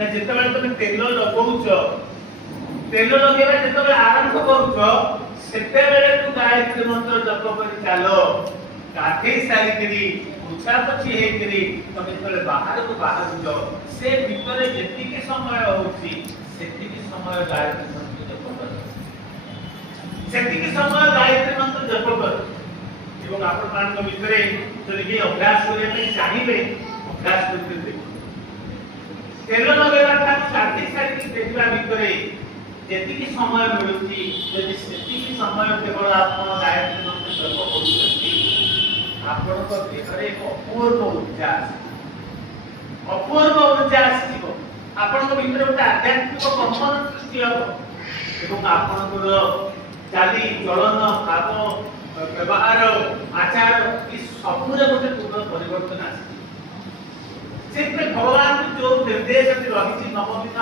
ना जेतेबेले तुम तेल लगौछ तेल लगेबा जेतेबेले आरंभ करूछ सेतेबेले तू गायत्री मंत्र जप करि चालो गाधे सारी करी उछा पछी हे करी तुम जेतेबेले बाहर को बाहर जाओ से भीतर जेति के समय होउची सेति के समय गायत्री मंत्र जप करो सेति के समय गायत्री मंत्र जप करो एवं आपण मान भितरे जदि के अभ्यास करे पे चाहिए अभ्यास करते तेल लगेबा था साथी साथी देखबा भितरे जेति के समय मिलुची यदि सेति के समय केवल आपण गायत्री मंत्र जप करूछथि आपण को देहरे एक अपूर्व ऊर्जा आसीबो आपण को भितरे एक आध्यात्मिक कंपन सृष्टि हो एवं आपण को चाली चलन भाव व्यवहार आचार इस सबुरे गोटे पूर्ण परिवर्तन आसी से भगवान जो निर्देश रही नवमीन